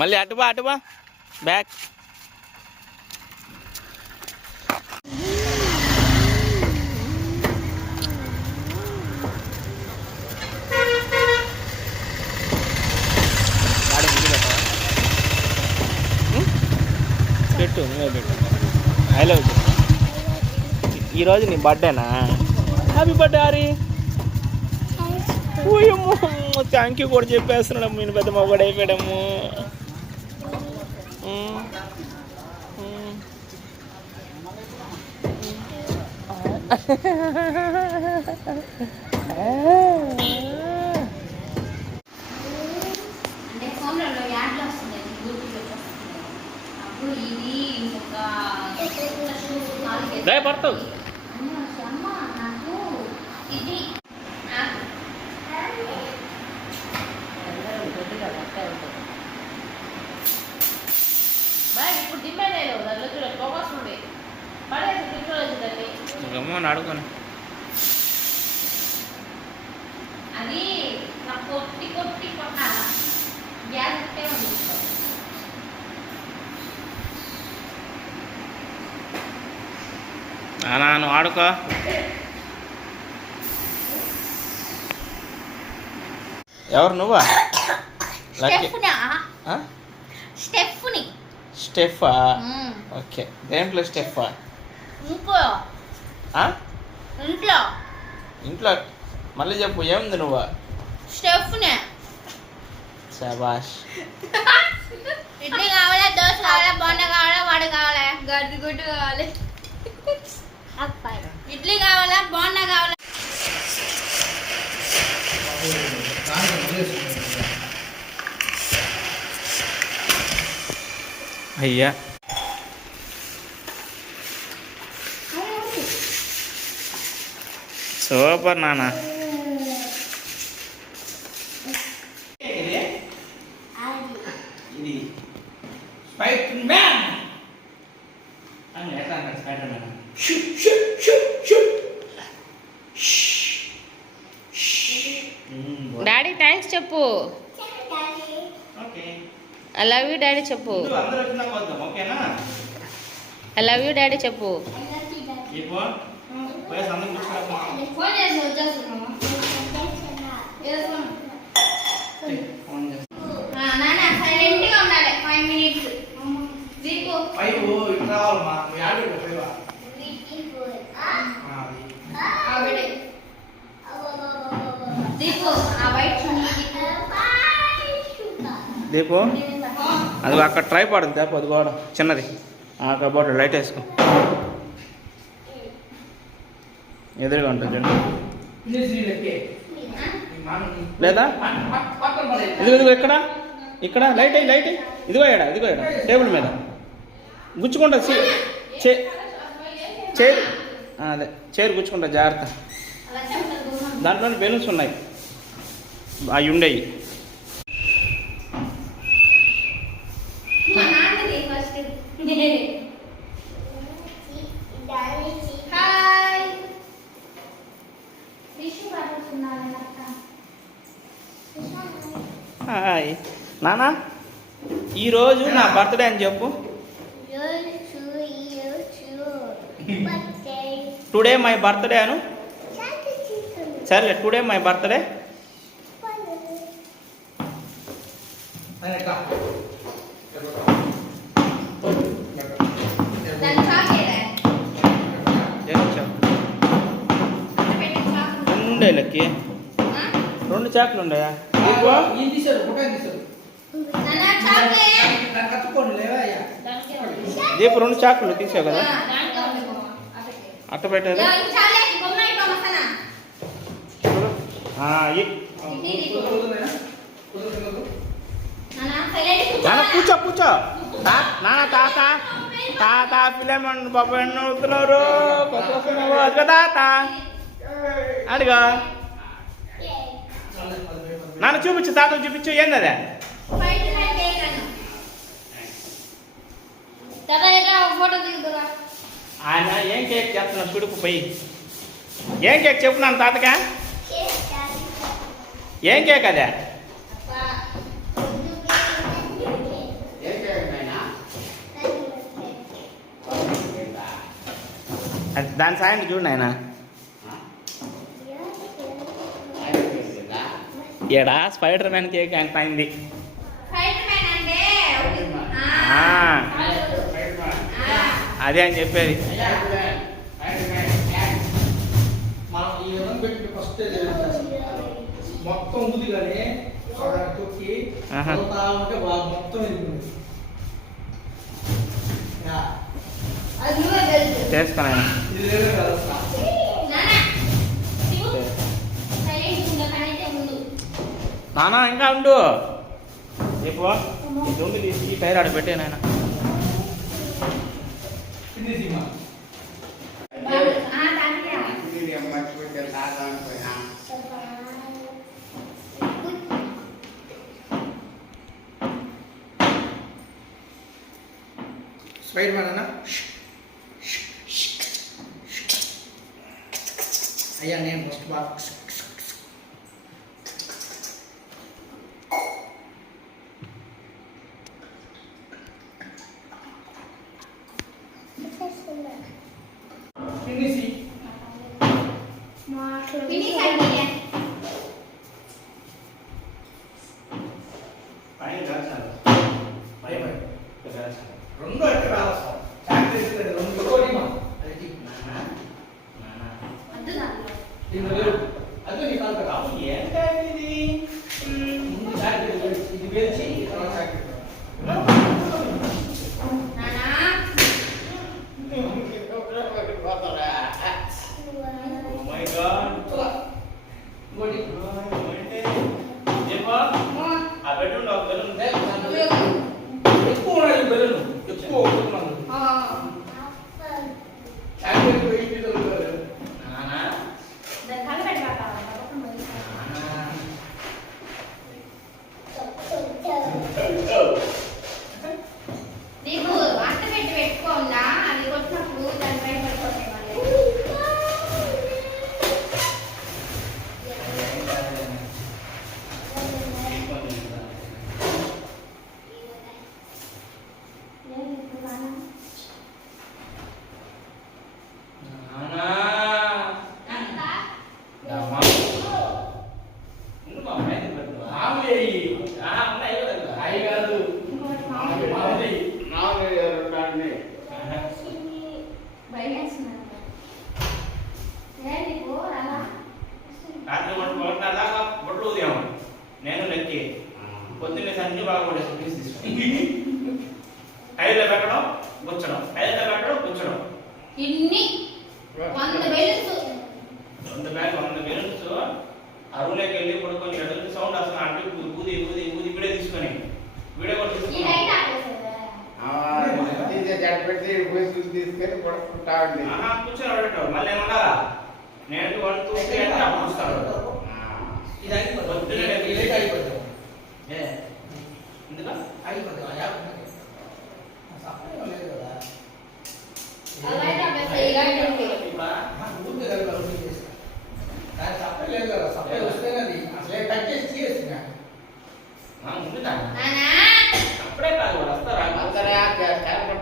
మళ్ళీ అటుబా బ్యాక్. పెట్టు నువ్వే పెట్టు. I love you. ఈరోజు నీ బర్త్డేనా? Happy birthday Hari. Thank you కూడా చెప్పేస్తున్నాడు. నేను పెద్ద మొగడు అయిపోయాడము. పడతావు గమ్మని ఆడుకోను. అది కొట్టి కొట్టి కొట్టాలా గ్యాస్ నువ్వు ఆడుకో. ఎవరు నువ్వా? స్టెఫా? ఓకే. దేంట్లో స్టెఫా? ఇంట్లో మళ్ళీ చెప్పు. ఏముంది నువ్వా? శబాష్. ఇడ్లీ కావాలా, దోశ కావాలా, బోండా కావాలా, వడ కావాలా, గడ్డి గుడ్డు కావాలి, ఇడ్లీ కావాలా, బోండా కావాలా? అయ్యా సూపర్ నాన్న. డాడీ థ్యాంక్స్ చెప్పు. ఐ లవ్ యూ డాడీ చెప్పు. ఐ లవ్ యూ డాడీ చెప్పు. సైలెంట్గా ఉండాలి 5 minutes. దీపు దీపు అది అక్కడ ట్రై పడుతుంది. దేపు అది కూడా చిన్నది. అక్కడ బోట్ లైట్ వేసుకో. ఎదురుగా ఉంటుంది చూడండి. లేదా ఇదిగో ఇక్కడ ఇక్కడ లైట్ అయ్యి లైట్ అయ్యి. ఇదిగో ఇదిగో టేబుల్ మీద గుచ్చుకుంటా. చైర్ అదే చైర్ గుచ్చుకుంటా జాగ్రత్త. దాంట్లోనే బెలూన్స్ ఉన్నాయి అవి ఉండేవి. హాయ్ నానా, ఈరోజు నా బర్త్డే అని చెప్పు. టుడే మై బర్త్డే అను. సరేలే, టుడే మై బర్త్డే. ఉండే లక్కి 2 చాకులు ఉన్నాయా? దీపు 2 చాకులు తీసావు కదా, అట్ట పెట్టేది. కూర్చో కూర్చో. నాన్న తాత తాత పిల్లమని పాప ఎన్న అవుతున్నారు తాత అడిగా. నాన్న చూపించు, తాత చూపించు. ఏంది అదే? ఆయన ఏం కేక్ చేస్తున్నావు చూడుకు పోయి. ఏం కేక్ చెప్పు నాన్న తాతగా. ఏం కేక్ అదే? దాని సాయం చూడు నాయన. ఎడా స్పైడర్ మ్యాన్ కేక్ అంత అయింది. స్పైడర్ మ్యాన్ అంటే అదే అని చెప్పేది. మనం ఈ విధంగా పెట్టి ఫస్ట్ మొత్తం ఉంది కానీ తొక్కి ఉంటే మొత్తం వెళ్ళిపోయింది. అది నువ్వే తెలుసు. చేసుకున్నా ఇది లేదు కదా నానా ఇంకా ఉండు. ఎక్కువ ఈ దొంగ తీసి ఈ టైర్ ఆడ పెట్టే నాయన. స్పైడర్ మ్యాన్ అన్న అయ్యా నేను ఫస్ట్ బాగా ఫినిష్ రెండు అంటే రాస్తాం రెండు కోటి అదే నీ కాదు కదా ఏంటది ముందు జాకెట్ ఇది వేసి ఎక్కువ బెలూన్ ఎక్కువ జాకెట్ వెయిట్ నీకు వంట పెట్టి పెట్టుకోండా అది కొట్టినప్పుడు దానిపై పడుకోండి నేను లెక్కి పొద్దున్నే అన్ని బాగా పడేసి తీసుకుని ఐదులో పెట్టడం కూర్చడం, ఐదులో పెట్టడం కూర్చడం. ఇన్ని 100 బెలూన్స్ 100 బెలూన్స్ అరువులోకి వెళ్ళి పడుకొని ఎడుగులు సౌండ్ వస్తుంది అంటే ఊది ఊది ఊది ఇప్పుడే తీసుకొని వీడియో కూడా తీసుకున్నాం. కూర్చొని అడగటం మళ్ళీ ఏమన్నారా నేను 1 2 3 అంటే అప్పుడు చూస్తాను. ఇది అయిపోతుంది లేట్ అయిపోతుంది ఎందుక అయిపోతుంది సపరేట్ లేదు కదా ఊరికే కలిపి అభివృద్ధి చేస్తాను దాని సపరేట్ లేదు కదా సపరేట్ వస్తేనే అది అసలే టచ్ చేసి తీరేస్తున్నా ముందుగా అప్పుడే కాదు వాడు వస్తారా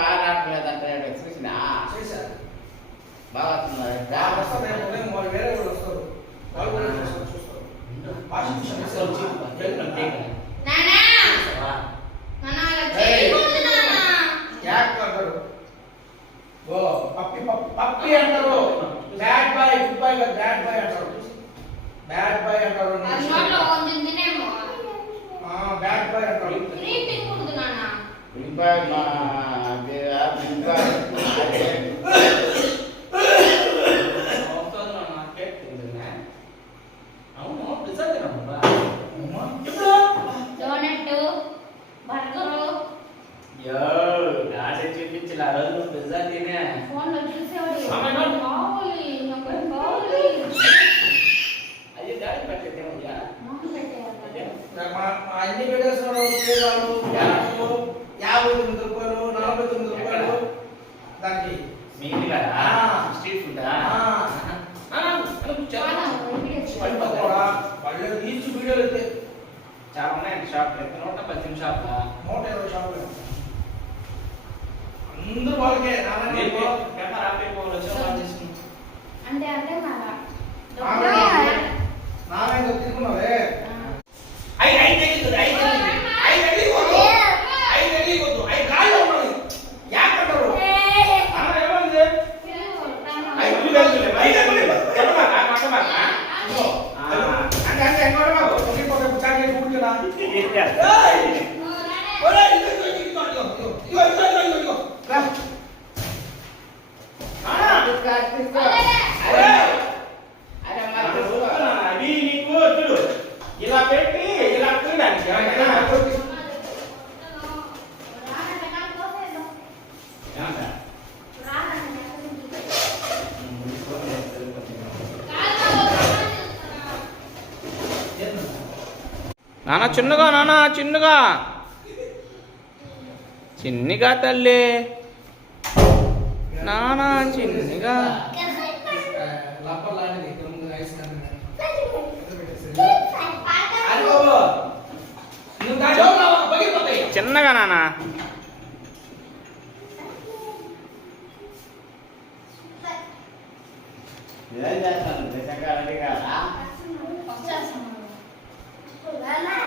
బాగా రావట్లేదంటే చూసినా చేశారు బాగా వస్తారు వాళ్ళు వేరే వాళ్ళు వస్తారు వాళ్ళు కూడా చూస్తారు వాషింగ్ మిషన్ పప్పి పప్పి అంటారు bad boy good bye bad boy అంటారు బ్యాడ్ బాయ్ అంటారు బ్యాడ్ బాయ్ అంటారు చూపించాలి ఆ రోజు నువ్వు పిజ్జా తినే అది దాడి పెట్టేదేమయ్యా అన్ని వీడియోస్ ఉపయోగాలు 59 రూపాయలు 49 రూపాయలు దానికి మీకు కదా స్ట్రీట్ ఫుడ్ వాళ్ళు ఈచ్ వీడియోలు అయితే చాలా ఉన్నాయి షాప్ 118 షాప్ 120 షాపులు అందరూ వాళ్ళకే కెమెరా ఆపేపోవాలి వచ్చి నాన్న తిరుగున్నావే ఐదు గాలి ఉన్నది యాకంటారు అవి నీకు చూడు ఇలా పెట్టి ఇలా తినడానికి నాన్న చిన్నగా, నాన్న చిన్నగా, చిన్నగా తల్లి, నాన్న చిన్నగా. చిన్నగా నాన్న. ఏం చేస్తాను నిజంగా రెడీ కాదా?